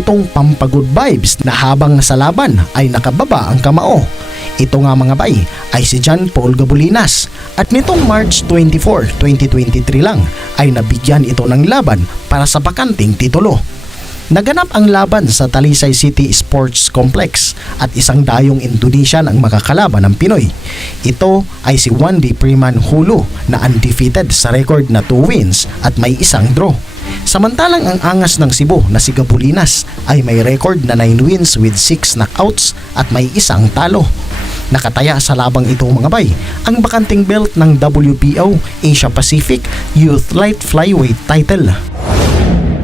Itong pampagood vibes na habang nasa laban ay nakababa ang kamao. Ito nga mga bay ay si John Paul Gabulinas at nitong March 24, 2023 lang ay nabigyan ito ng laban para sa bakanting titulo. Naganap ang laban sa Talisay City Sports Complex at isang dayong Indonesian ang makakalaban ng Pinoy. Ito ay si Wandi Priman Hulu na undefeated sa record na 2 wins at may isang draw. Samantalang ang angas ng Cebu na si Gabulinas ay may record na 9 wins with 6 knockouts at may isang talo. Nakataya sa labang ito mga bay ang bakanting belt ng WBO Asia Pacific Youth Light Flyweight title.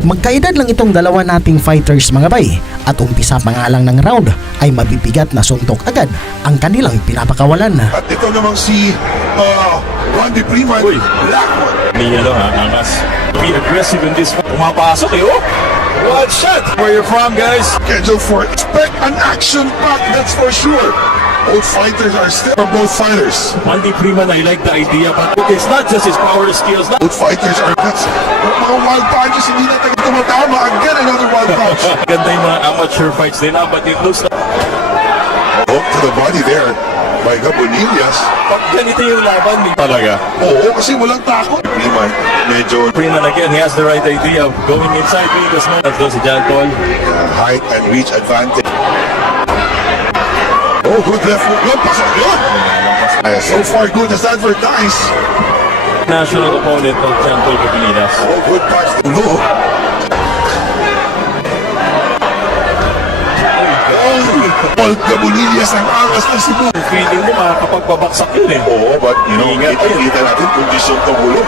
Magkaedad lang itong dalawa nating fighters mga bay at umpisa pa nga lang ng round ay mabibigat na suntok agad ang kanilang pinapakawalan. At ito namang si Wandi Priman. Uy, niya lang ha, angas. Be aggressive in this one. Pumapasok eh, oh! One shot! Where you from, guys? Scheduled for expect an action pack, that's for sure. Both fighters are still both fighters. Wandi Priman, I like the idea, but it's not just his power skills. Both fighters are nuts. Mga wild punches, hindi na tayo tumatama. Again, another wild punch. Ganda yung mga amateur fights nila, but it looks like Hook to the body there by Gabulinas. pag ganito yung laban, talaga. Oo, kasi walang takot. Priman, medyo Priman again, he has the right idea of going inside because no, that's si John Paul. height and reach advantage. Oh, good left hook. Good, pasok yun. So far, good as advertised. National opponent of John Paul Gabulinas. Oh, good punch. Ulo. Paul Gabulinas ang angas ng Cebu. Feeling mo makakapagbabaksak yun eh. Oo, but you know, Ingat yun. kita natin kondisyon ng ulo.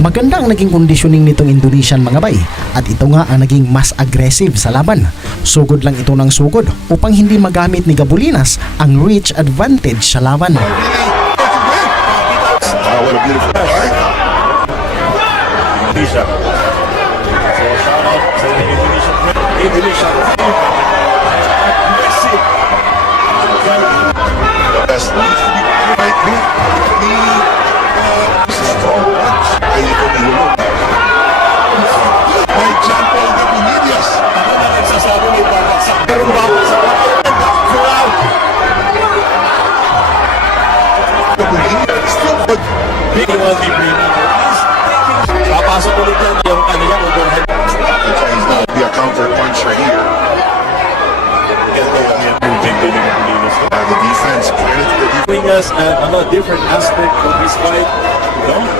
Maganda ang naging conditioning nitong Indonesian mga bay at ito nga ang naging mas aggressive sa laban. Sugod lang ito ng sugod upang hindi magamit ni Gabulinas ang reach advantage sa laban. What a beautiful fight. Indonesia. So shout out sa Indonesia. Indonesia. Messi. Best needs to be right here. Strong punch. Ay, ito nilulog. By John Paul Gabulinas. Ako na nagsasabi may babaksak. Pero babaksak. Crowd. Gabulinas still good. Big one deep breathing. Papasok ulit yan yung kanilang overhead. The Chinese now be a counter puncher here. Ganda lang yan. Moving din yung Gabulinas. The defense, credit to the defense. Showing us a different aspect of his fight.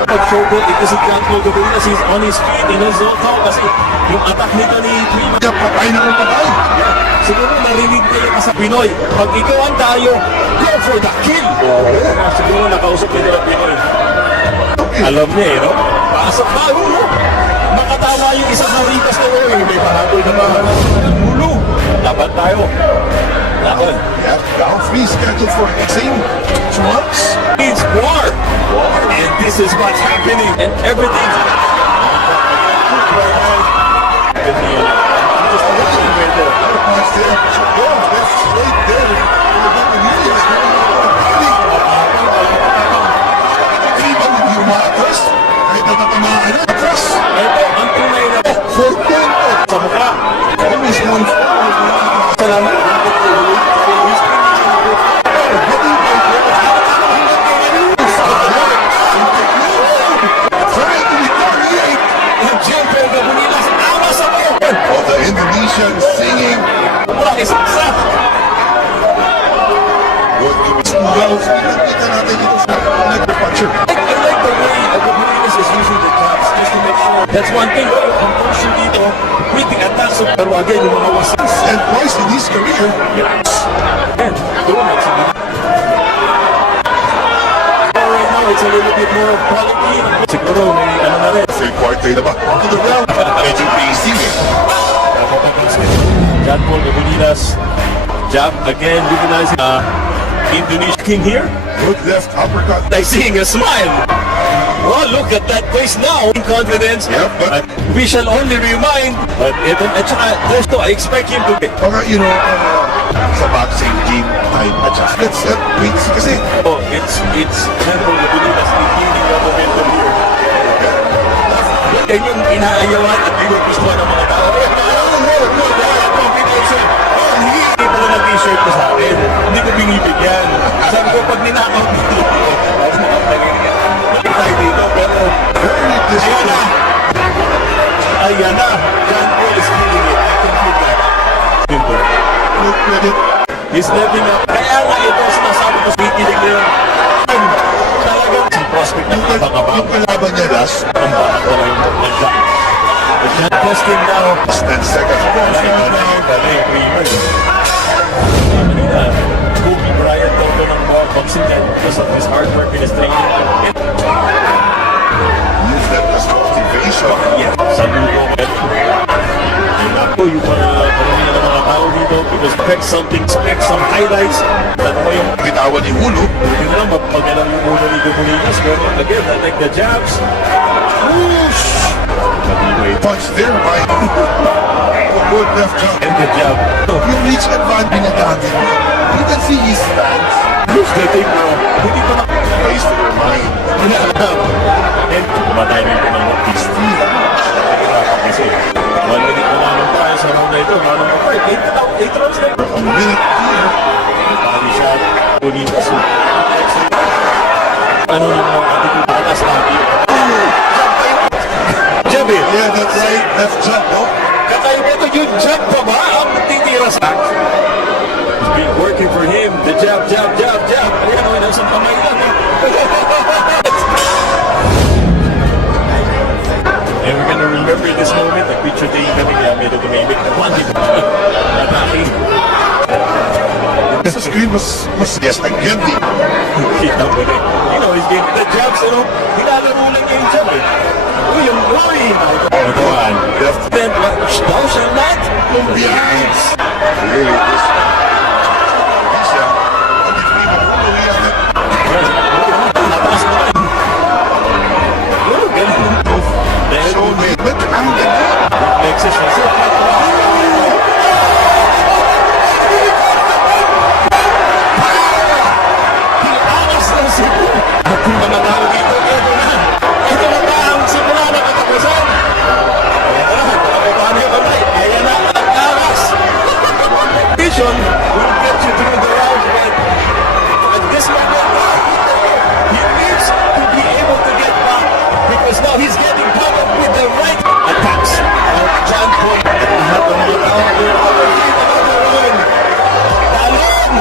Pag-showboat, ito si John Paul Gabulinas, he's on his feet in his zone now kasi yung attack nito ni Priman. Patay na ng patay. Siguro narinig niya yung sa Pinoy. Pag ikaw ang tayo, go for the kill! Siguro nakausap nila ang Pinoy. Alam niya eh, no? Pasok na, ulo! Makatawa yung isang naritas na ulo. May pahabol na ba? Ulo! Laban tayo. Laban. Yep, down three scheduled for the same months. It's war! And this is what's happening. And everything's... Punch there. Oh, that's straight there. Gabulinas. Priman, hindi umaatras. Kahit natatamaan na. Atras. Ito, ang tunay na... For good. Sa mukha. Always going forward. Salamat. Trying to retaliate. Jemper Gabulinas, amas ako! Oh, the Indonesian singing. Wala isang sa! What he was well. Kita natin ito sa puncher. I like the way Gabulinas is using the jabs just to make sure. That's one thing. Ang portion dito, with the attacks of pero again, yung mga wasas. And twice in his career. And doon at sa right now, it's a little bit more quality. Siguro may ano na rin. Third quarter na ba? To the ground. Medyo pacing eh. John Paul Gabulinas, jab again, utilizing Indonesia king here. Good left uppercut. Like seeing a smile. Oh, look at that face now. In confidence. Yep, but We shall only remind. But ito, at saka, Presto, I expect him to be. baka, you know, sa boxing game time adjust. Let's wait kasi Oh, it's John Paul Gabulinas leading the momentum here. Yan yung inaayawan at ginugustuhan ng mga tao. Combination. Hindi pala ng t-shirt ko sa akin. Hindi ko binibigyan. Sabi ko, pag ninakaw dito, tayo dito, pero ayan na. Ayan na. John Paul is killing it. I can feel that. Simple. Look at it. He's leveling up. Kaya nga ito, sinasabi ko sa ikilig na yun. Talagang si prospect ng abang-abang. Yung kalaban niya last, Ang baka ko lang yung nagda. But John test him now. 10 seconds. Galing, Kramer. Sabi nila, Kobe Bryant daw ito ng mga boxing niya because of his hard work and his training. Use that as motivation. Yeah, sa lugo. Ayun ako, yung mga karamihan ng mga tao dito because expect some highlights. Ano mo yung Bitawan ni Hulu. yun lang, mapagalaw yung ulo ni Gabulinas. Pero again, I like the jabs. Whoosh! Anyway, Punch there by good left jump. and the jab. Yung reach advantage niya dati. You can see his stance. Here's the thing bro, hindi pa Plays to their mind. alam. And tumatay rin ko ng peace. Kasi 1 minute na naman tayo sa round na ito. Round number 5. 8 rounds na. A minute here. Body shot. Bonitas. Ano yung mga attitude patatas natin? Jab eh. Yeah, that's right. That's jump, no? Kakaiba ito yung jab pa ba? Ang titira sa It's been working for him. The jab. Ayan o, nasa kamay lang. And we're gonna remember this moment. Nag-picture taking kami kaya medyo tumimik. Nagwanti ko. Nataki. Sa screen mas yes, again the Kita mo rin. You know, he's getting the jabs, you know. Nilalaro lang niya yung jab eh. Uy, yung uy! Ito man. left Then, thou shall not. from behind. Really, this. Isa. Ang between ng Hulu, he has that Nataas naman. Oh, ganun. Dahil show movement. Ang galing. Lexus siya. Hilangas ng sipo. At yung mga tao dito, ito na. Ito na ba ang simula ng katapusan? Ayan na, paano yung kamay? Ayan na, ang angas. Vision will get you through the round, but at this moment, he needs to be able to get back because now he's getting caught up with the right attacks of John Paul. Lahat ng mga tao, Talon!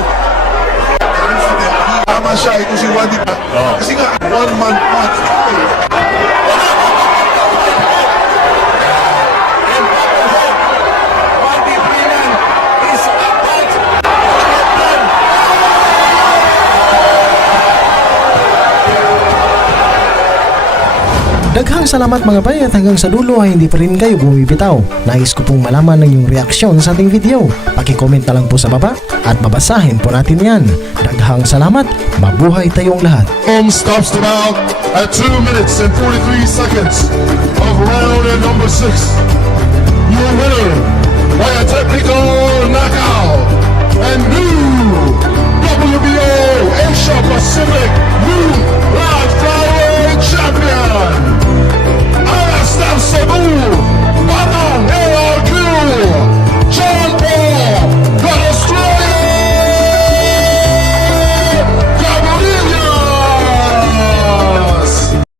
Tama siya, ito si Wadi pa. Kasi nga, one-man punch. And Bobby Freeman is about to get done. Daghang salamat mga bay at hanggang sa dulo ay hindi pa rin kayo bumibitaw. Nais ko pong malaman ng inyong reaksyon sa ating video. Paki-comment na lang po sa baba at babasahin po natin yan. Daghang salamat, mabuhay tayong lahat. Stops the round at 2 minutes and 43 seconds of round number 6. Your winner by a technical knockout and new WBO Asia Pacific New Live Flyweight Champion,